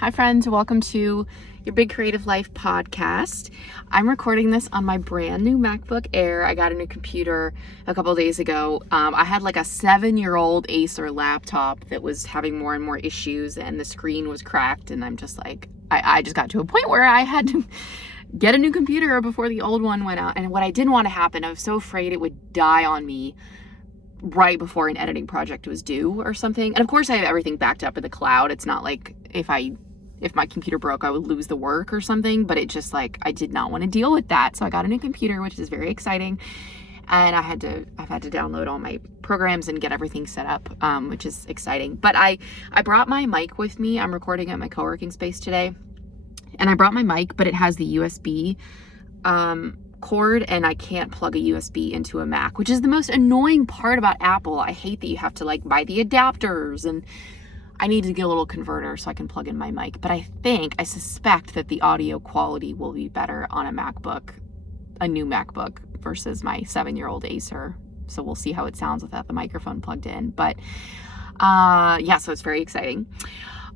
Hi friends, welcome to your Big Creative Life podcast. I'm recording this on my brand new MacBook Air. I got a new computer a couple days ago. I had like a 7-year-old Acer laptop that was having more and more issues and the screen was cracked, and I'm just like, I just got to a point where I had to get a new computer before the old one went out. And what I didn't want to happen, I was so afraid it would die on me right before an editing project was due or something. And of course I have everything backed up in the cloud. It's not like if my computer broke, I would lose the work or something, but it just like, I did not want to deal with that. So I got a new computer, which is very exciting. And I've had to download all my programs and get everything set up, which is exciting. But I brought my mic with me. I'm recording at my co-working space today. And I brought my mic, but it has the USB cord, and I can't plug a USB into a Mac, which is the most annoying part about Apple. I hate that you have to like buy the adapters, and I need to get a little converter so I can plug in my mic. But I suspect that the audio quality will be better on a new MacBook versus my 7-year-old Acer. So we'll see how it sounds without the microphone plugged in. But so it's very exciting.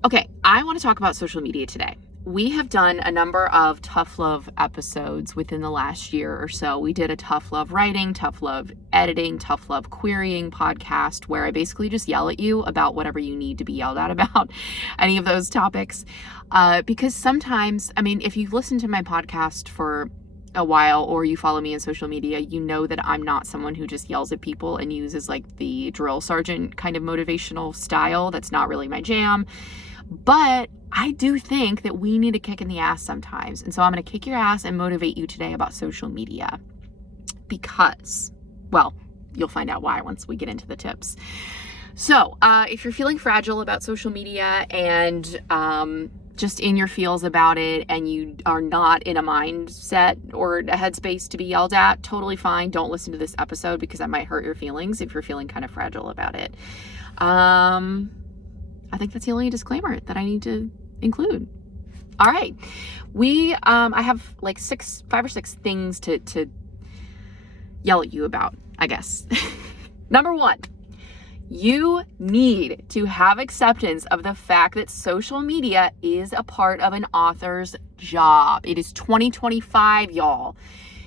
Okay, I want to talk about social media today. We have done a number of Tough Love episodes within the last year or so. We did a Tough Love writing, Tough Love editing, Tough Love querying podcast, where I basically just yell at you about whatever you need to be yelled at about, any of those topics. Because sometimes, if you've listened to my podcast for a while or you follow me on social media, you know that I'm not someone who just yells at people and uses like the drill sergeant kind of motivational style. That's not really my jam. But I do think that we need a kick in the ass sometimes. And so I'm going to kick your ass and motivate you today about social media because, well, you'll find out why once we get into the tips. So if you're feeling fragile about social media and just in your feels about it, and you are not in a mindset or a headspace to be yelled at, totally fine. Don't listen to this episode because I might hurt your feelings if you're feeling kind of fragile about it. I think that's the only disclaimer that I need to include. All right. I have like 5 or 6 things to yell at you about, I guess. Number 1, you need to have acceptance of the fact that social media is a part of an author's job. It is 2025, y'all.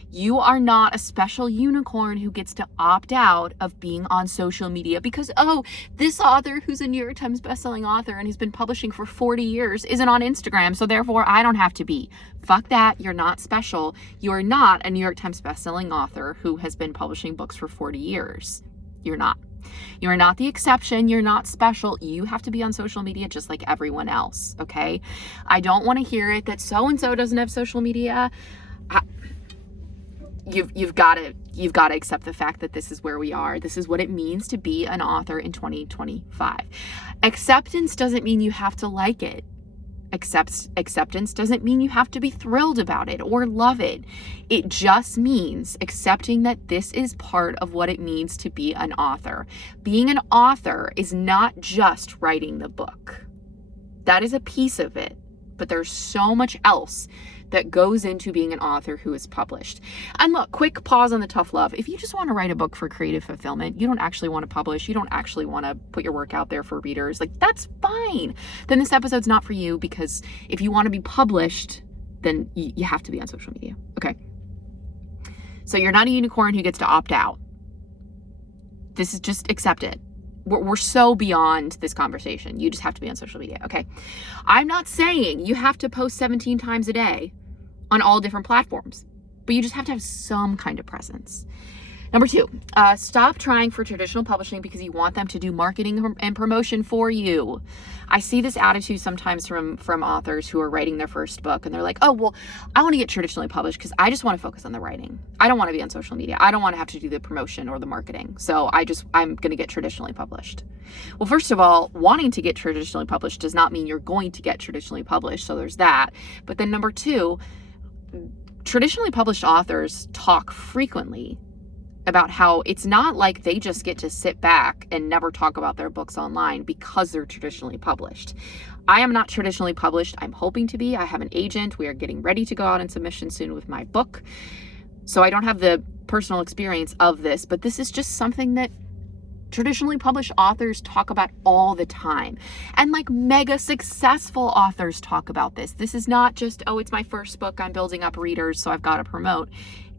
You are not a special unicorn who gets to opt out of being on social media because, this author who's a New York Times bestselling author and he's been publishing for 40 years isn't on Instagram, so therefore I don't have to be. Fuck that. You're not special. You are not a New York Times bestselling author who has been publishing books for 40 years. You're not. You are not the exception. You're not special. You have to be on social media just like everyone else, okay? I don't want to hear it that so-and-so doesn't have social media. You've got to accept the fact that this is where we are. This is what it means to be an author in 2025. Acceptance doesn't mean you have to like it. Acceptance doesn't mean you have to be thrilled about it or love it. It just means accepting that this is part of what it means to be an author. Being an author is not just writing the book. That is a piece of it, but there's so much else that goes into being an author who is published. And look, quick pause on the tough love. If you just want to write a book for creative fulfillment, you don't actually want to publish, you don't actually want to put your work out there for readers, like that's fine. Then this episode's not for you, because if you want to be published, then you have to be on social media. Okay. So you're not a unicorn who gets to opt out. This is just accept it. We're so beyond this conversation. You just have to be on social media, okay? I'm not saying you have to post 17 times a day on all different platforms, but you just have to have some kind of presence. Number 2, stop trying for traditional publishing because you want them to do marketing and promotion for you. I see this attitude sometimes from authors who are writing their first book, and they're like, I want to get traditionally published because I just want to focus on the writing. I don't want to be on social media. I don't want to have to do the promotion or the marketing. So I'm going to get traditionally published. Well, first of all, wanting to get traditionally published does not mean you're going to get traditionally published. So there's that. But then number 2, traditionally published authors talk frequently about how it's not like they just get to sit back and never talk about their books online because they're traditionally published. I am not traditionally published. I'm hoping to be. I have an agent. We are getting ready to go out in submission soon with my book. So I don't have the personal experience of this, but this is just something that traditionally published authors talk about all the time. And like mega successful authors talk about this. This is not just, oh, it's my first book, I'm building up readers, so I've got to promote.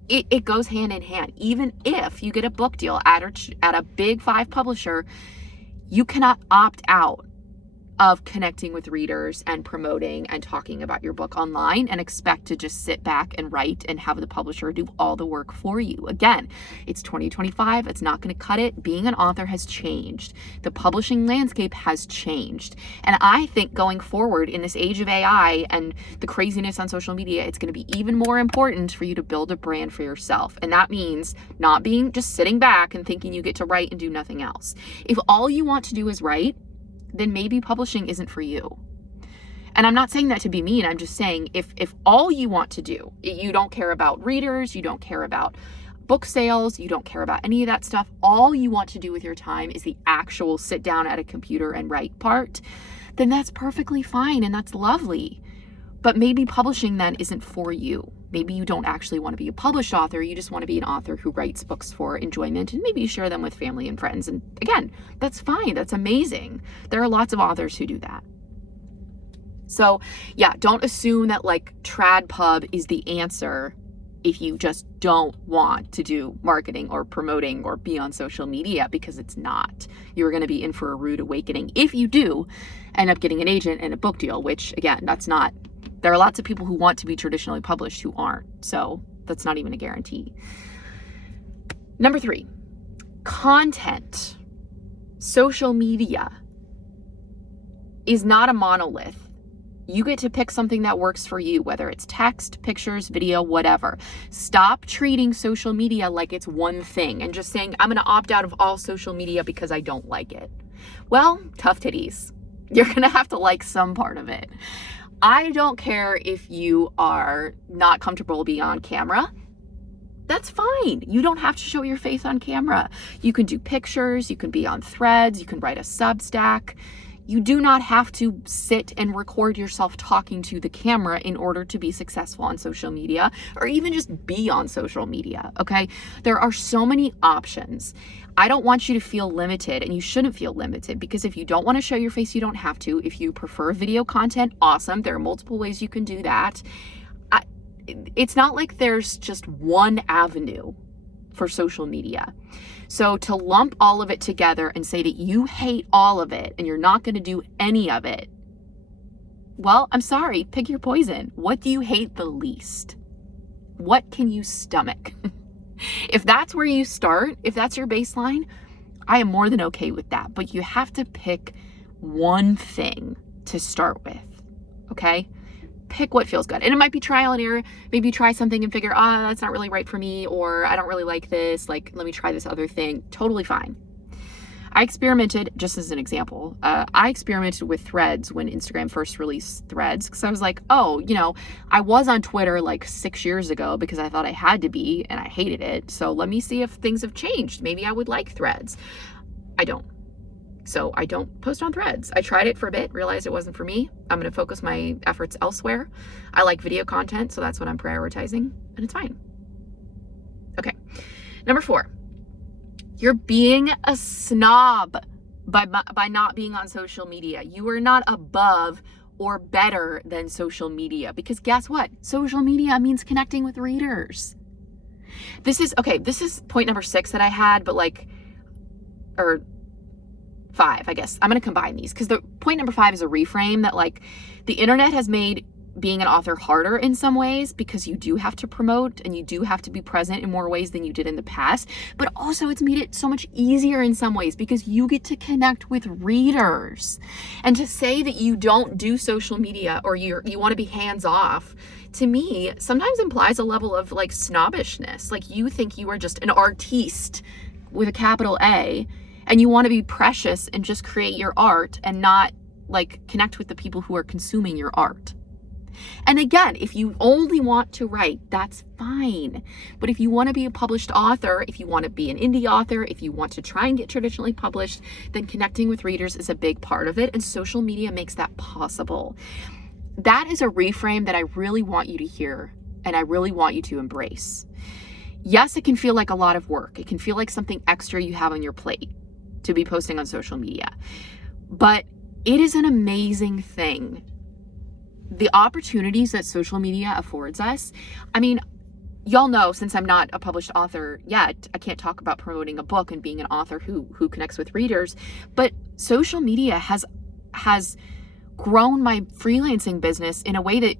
It goes hand in hand. Even if you get a book deal at a big 5 publisher, you cannot opt out of connecting with readers and promoting and talking about your book online and expect to just sit back and write and have the publisher do all the work for you. Again, it's 2025. It's not going to cut it. Being an author has changed. The publishing landscape has changed. And I think going forward in this age of AI and the craziness on social media, it's going to be even more important for you to build a brand for yourself. And that means not being just sitting back and thinking you get to write and do nothing else. If all you want to do is write, then maybe publishing isn't for you. And I'm not saying that to be mean. I'm just saying if all you want to do, you don't care about readers, you don't care about book sales, you don't care about any of that stuff, all you want to do with your time is the actual sit down at a computer and write part, then that's perfectly fine and that's lovely. But maybe publishing then isn't for you. Maybe you don't actually want to be a published author. You just want to be an author who writes books for enjoyment, and maybe you share them with family and friends. And again, that's fine. That's amazing. There are lots of authors who do that. So yeah, don't assume that like TradPub is the answer if you just don't want to do marketing or promoting or be on social media, because it's not. You're going to be in for a rude awakening if you do end up getting an agent and a book deal, which again, that's not. There are lots of people who want to be traditionally published who aren't. So that's not even a guarantee. Number 3, content. Social media is not a monolith. You get to pick something that works for you, whether it's text, pictures, video, whatever. Stop treating social media like it's one thing and just saying, I'm going to opt out of all social media because I don't like it. Well, tough titties. You're going to have to like some part of it. I don't care if you are not comfortable being on camera. That's fine. You don't have to show your face on camera. You can do pictures, you can be on Threads, you can write a Substack. You do not have to sit and record yourself talking to the camera in order to be successful on social media or even just be on social media, okay? There are so many options. I don't want you to feel limited, and you shouldn't feel limited, because if you don't want to show your face, you don't have to. If you prefer video content, awesome. There are multiple ways you can do that. It's not like there's just one avenue for social media. So to lump all of it together and say that you hate all of it and you're not going to do any of it, well, I'm sorry, pick your poison. What do you hate the least? What can you stomach? If that's where you start, if that's your baseline, I am more than okay with that. But you have to pick one thing to start with, okay? Pick what feels good. And it might be trial and error. Maybe you try something and figure, that's not really right for me, or I don't really like this. Like, let me try this other thing. Totally fine. I experimented, just as an example, I experimented with Threads when Instagram first released Threads, because I was like, I was on Twitter like 6 years ago because I thought I had to be, and I hated it. So let me see if things have changed. Maybe I would like Threads. I don't. So I don't post on Threads. I tried it for a bit, realized it wasn't for me. I'm going to focus my efforts elsewhere. I like video content, so that's what I'm prioritizing, and it's fine. Okay. Number 4, you're being a snob by not being on social media. You are not above or better than social media, because guess what? Social media means connecting with readers. This is point number 6 that I had, but or 5, I guess. I'm going to combine these because the point number 5 is a reframe that the internet has made being an author harder in some ways, because you do have to promote and you do have to be present in more ways than you did in the past. But also it's made it so much easier in some ways because you get to connect with readers. And to say that you don't do social media or you want to be hands off, to me, sometimes implies a level of snobbishness. Like you think you are just an artiste with a capital A, and you want to be precious and just create your art and not connect with the people who are consuming your art. And again, if you only want to write, that's fine. But if you want to be a published author, if you want to be an indie author, if you want to try and get traditionally published, then connecting with readers is a big part of it. And social media makes that possible. That is a reframe that I really want you to hear, and I really want you to embrace. Yes, it can feel like a lot of work. It can feel like something extra you have on your plate to be posting on social media. But it is an amazing thing. The opportunities that social media affords us. I mean, y'all know, since I'm not a published author yet, I can't talk about promoting a book and being an author who connects with readers, but social media has grown my freelancing business in a way that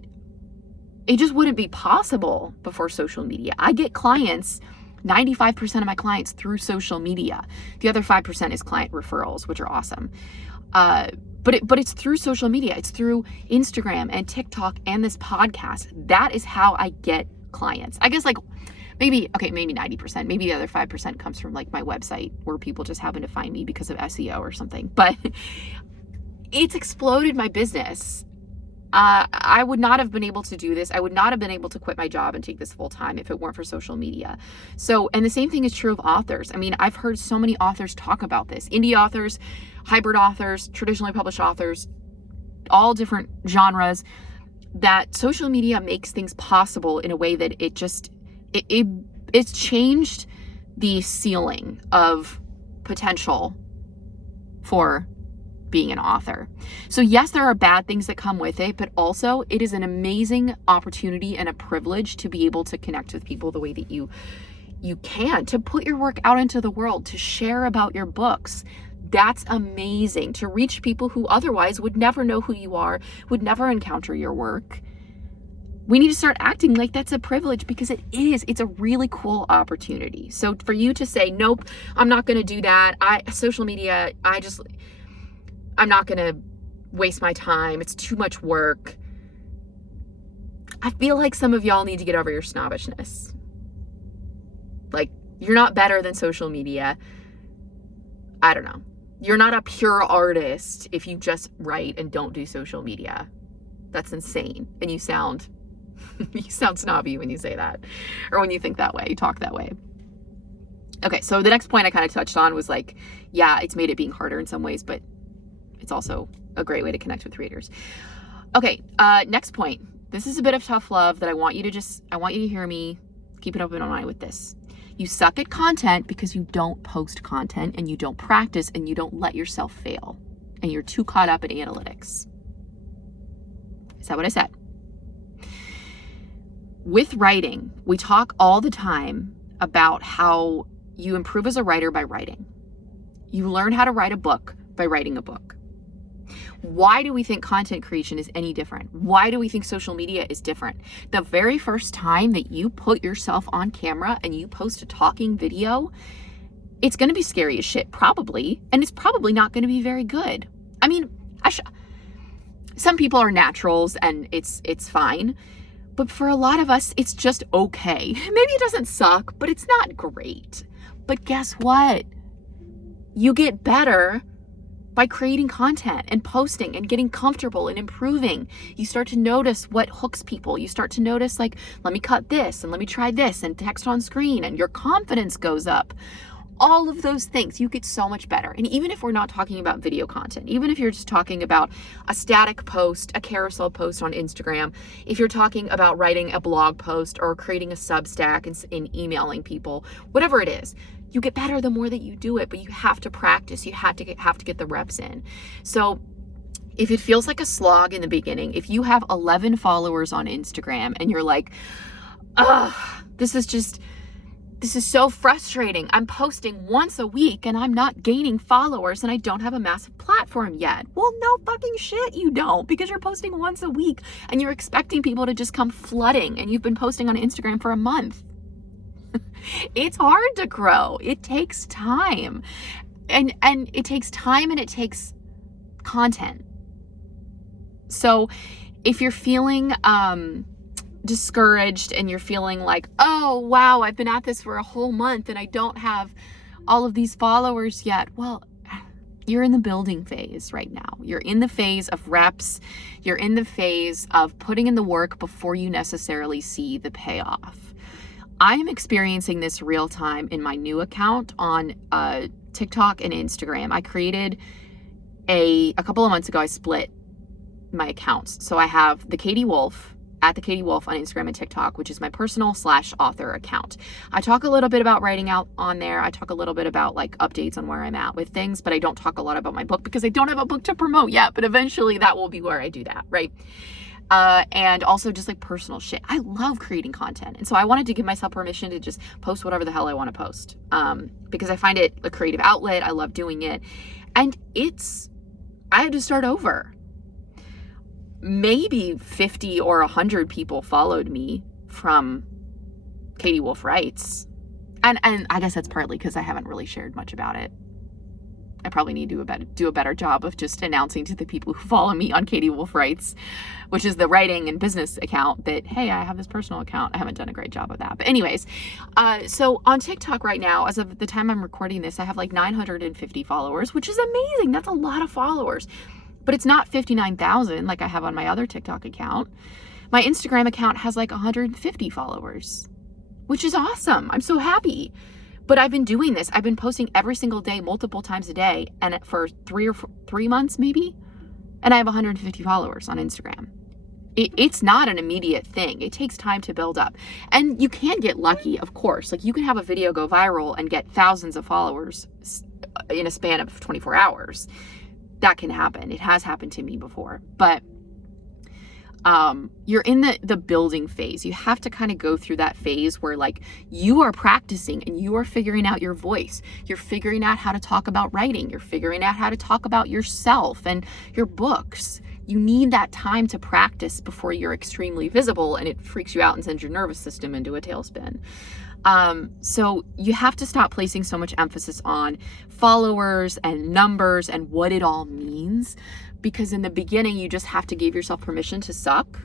it just wouldn't be possible before social media. I get clients, 95% of my clients, through social media. The other 5% is client referrals, which are awesome. But it's through social media. It's through Instagram and TikTok and this podcast. That is how I get clients. I guess maybe 90%. Maybe the other 5% comes from like my website, where people just happen to find me because of SEO or something. But it's exploded my business. I would not have been able to do this. I would not have been able to quit my job and take this full time if it weren't for social media. So, and the same thing is true of authors. I mean, I've heard so many authors talk about this. Indie authors, hybrid authors, traditionally published authors, all different genres, that social media makes things possible in a way that it's changed the ceiling of potential for being an author. So yes, there are bad things that come with it, but also it is an amazing opportunity and a privilege to be able to connect with people the way that you can, to put your work out into the world, to share about your books. That's amazing, to reach people who otherwise would never know who you are, would never encounter your work. We need to start acting like that's a privilege, because it is. It's a really cool opportunity. So for you to say, nope, I'm not going to do that. Social media, I'm not going to waste my time. It's too much work. I feel like some of y'all need to get over your snobbishness. Like, you're not better than social media. I don't know. You're not a pure artist if you just write and don't do social media. That's insane. And you sound snobby when you say that, or when you think that way, you talk that way. Okay, so the next point I kind of touched on was like, yeah, it's made it being harder in some ways, but it's also a great way to connect with readers. Okay, next point. This is a bit of tough love that I want you to hear me. Keep an open mind with this. You suck at content because you don't post content, and you don't practice, and you don't let yourself fail, and you're too caught up in analytics. Is that what I said? With writing, we talk all the time about how you improve as a writer by writing. You learn how to write a book by writing a book. Why do we think content creation is any different? Why do we think social media is different? The very first time that you put yourself on camera and you post a talking video, it's going to be scary as shit, probably, and it's probably not going to be very good. I mean, some people are naturals and it's fine, but for a lot of us, it's just okay. Maybe it doesn't suck, but it's not great. But guess what? You get better by creating content and posting and getting comfortable and improving. You start to notice what hooks people. You start to notice, like, let me cut this and let me try this and text on screen, and your confidence goes up. All of those things, you get so much better. And even if we're not talking about video content, even if you're just talking about a static post, a carousel post on Instagram, if you're talking about writing a blog post or creating a Substack and emailing people, whatever it is, you get better the more that you do it, but you have to practice. You have to get the reps in. So if it feels like a slog in the beginning, if you have 11 followers on Instagram and you're like, this is so frustrating. I'm posting once a week and I'm not gaining followers and I don't have a massive platform yet. Well, no fucking shit you don't, because you're posting once a week and you're expecting people to just come flooding, and you've been posting on Instagram for a month. It's hard to grow. It takes time. And it takes time, and it takes content. So if you're feeling discouraged and you're feeling like, oh, wow, I've been at this for a whole month and I don't have all of these followers yet. Well, you're in the building phase right now. You're in the phase of reps. You're in the phase of putting in the work before you necessarily see the payoff. I'm experiencing this real time in my new account on TikTok and Instagram. I created a couple of months ago, I split my accounts. So I have the Katie Wolf at the Katie Wolf on Instagram and TikTok, which is my personal /author account. I talk a little bit about writing out on there. I talk a little bit about like updates on where I'm at with things, but I don't talk a lot about my book because I don't have a book to promote yet, but eventually that will be where I do that, right? And also just like personal shit. I love creating content. And so I wanted to give myself permission to just post whatever the hell I want to post. Because I find it a creative outlet. I love doing it. And I had to start over. Maybe 50 or 100 people followed me from Katie Wolf Writes. And I guess that's partly because I haven't really shared much about it. I probably need to do a better job of just announcing to the people who follow me on Katie Wolf Writes, which is the writing and business account, that, hey, I have this personal account. I haven't done a great job of that. But anyways, so on TikTok right now, as of the time I'm recording this, I have like 950 followers, which is amazing. That's a lot of followers. But it's not 59,000 like I have on my other TikTok account. My Instagram account has like 150 followers, which is awesome. I'm so happy. But I've been doing this. I've been posting every single day, multiple times a day, and for 3 months maybe, and I have 150 followers on Instagram. It's not an immediate thing. It takes time to build up. And you can get lucky, of course. Like, you can have a video go viral and get thousands of followers in a span of 24 hours. That can happen. It has happened to me before. But you're in the building phase. You have to kind of go through that phase where like you are practicing and you are figuring out your voice. You're figuring out how to talk about writing. You're figuring out how to talk about yourself and your books. You need that time to practice before you're extremely visible and it freaks you out and sends your nervous system into a tailspin. So you have to stop placing so much emphasis on followers and numbers and what it all means, because in the beginning, you just have to give yourself permission to suck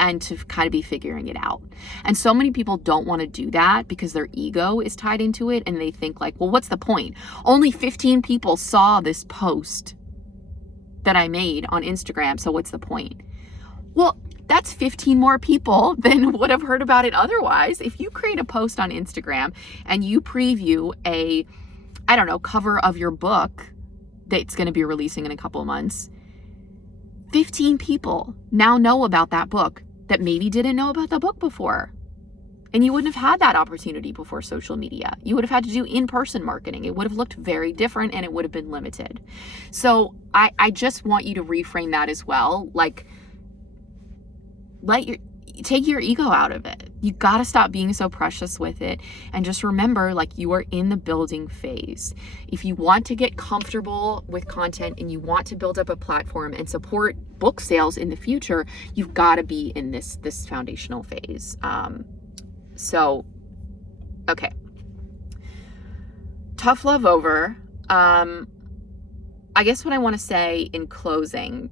and to kind of be figuring it out. And so many people don't want to do that because their ego is tied into it. And they think like, well, what's the point? Only 15 people saw this post that I made on Instagram. So what's the point? Well, that's 15 more people than would have heard about it otherwise. If you create a post on Instagram and you preview a, cover of your book that's going to be releasing in a couple of months, 15 people now know about that book that maybe didn't know about the book before. And you wouldn't have had that opportunity before social media. You would have had to do in-person marketing. It would have looked very different and it would have been limited. So I just want you to reframe that as well. Like, take your ego out of it. You got to stop being so precious with it. And just remember, like, you are in the building phase. If you want to get comfortable with content and you want to build up a platform and support book sales in the future, you've got to be in this foundational phase. Okay. Tough love over. I guess what I want to say in closing,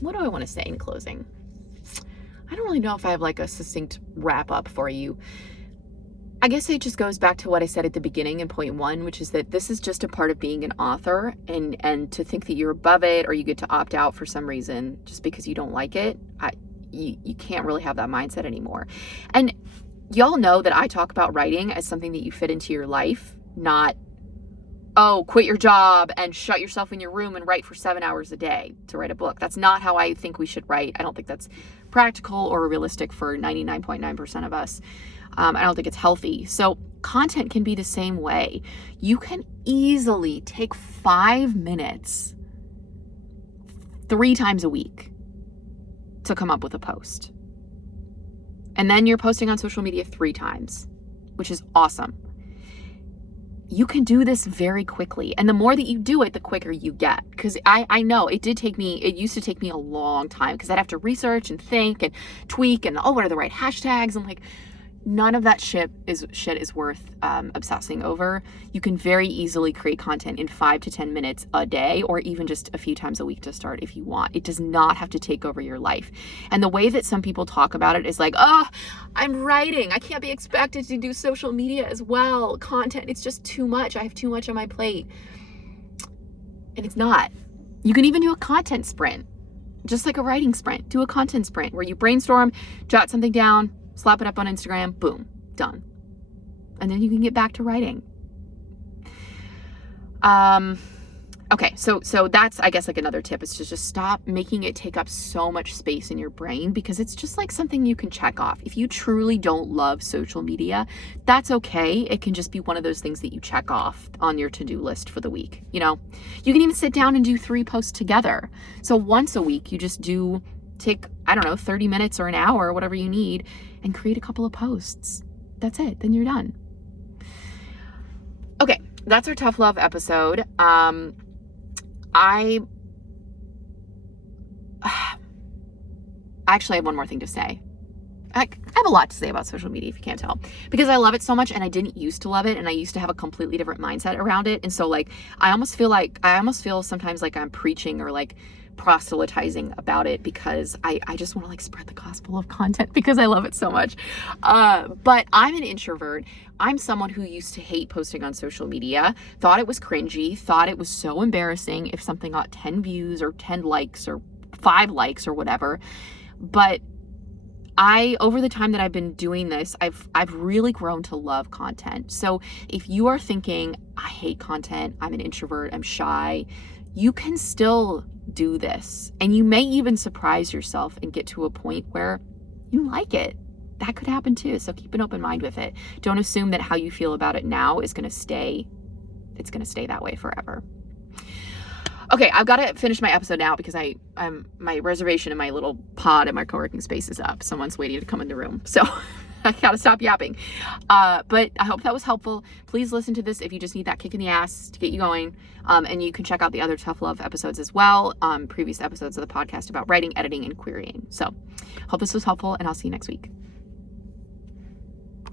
what do I want to say in closing? I don't really know if I have like a succinct wrap up for you. I guess it just goes back to what I said at the beginning in point 1, which is that this is just a part of being an author, and to think that you're above it or you get to opt out for some reason just because you don't like it, you can't really have that mindset anymore. And y'all know that I talk about writing as something that you fit into your life, not, oh, quit your job and shut yourself in your room and write for 7 hours a day to write a book. That's not how I think we should write. I don't think that's practical or realistic for 99.9% of us. I don't think it's healthy. So content can be the same way. You can easily take 5 minutes 3 times a week to come up with a post. And then you're posting on social media 3 times, which is awesome. You can do this very quickly. And the more that you do it, the quicker you get. Because I know it used to take me a long time because I'd have to research and think and tweak and, what are the right hashtags? And like, none of that shit is worth obsessing over. You can very easily create content in 5 to 10 minutes a day, or even just a few times a week to start if you want. It does not have to take over your life. And the way that some people talk about it is like, I'm writing. I can't be expected to do social media as well. Content, it's just too much. I have too much on my plate. And it's not. You can even do a content sprint, just like a writing sprint. Do a content sprint where you brainstorm, jot something down, slap it up on Instagram, boom, done. And then you can get back to writing. Okay, so that's, I guess, like another tip is to just stop making it take up so much space in your brain, because it's just like something you can check off. If you truly don't love social media, that's okay. It can just be one of those things that you check off on your to-do list for the week. You know, you can even sit down and do 3 posts together. So once a week, you just take, I don't know, 30 minutes or an hour, whatever you need, and create a couple of posts. That's it. Then you're done. Okay, that's our tough love episode. I actually have one more thing to say. I have a lot to say about social media, if you can't tell, because I love it so much, and I didn't used to love it, and I used to have a completely different mindset around it. And so like, I almost feel sometimes like I'm preaching or like proselytizing about it, because I just want to like spread the gospel of content because I love it so much. But I'm an introvert. I'm someone who used to hate posting on social media, thought it was cringy, thought it was so embarrassing if something got 10 views or 10 likes or 5 likes or whatever. But over the time that I've been doing this, I've really grown to love content. So if you are thinking, I hate content, I'm an introvert, I'm shy, you can still do this. And you may even surprise yourself and get to a point where you like it. That could happen too. So keep an open mind with it. Don't assume that how you feel about it now is going to stay. It's going to stay that way forever. Okay, I've got to finish my episode now because my reservation in my little pod in my co-working space is up. Someone's waiting to come in the room. So I got to stop yapping. But I hope that was helpful. Please listen to this if you just need that kick in the ass to get you going. And you can check out the other tough love episodes as well. Previous episodes of the podcast about writing, editing, and querying. So hope this was helpful, and I'll see you next week.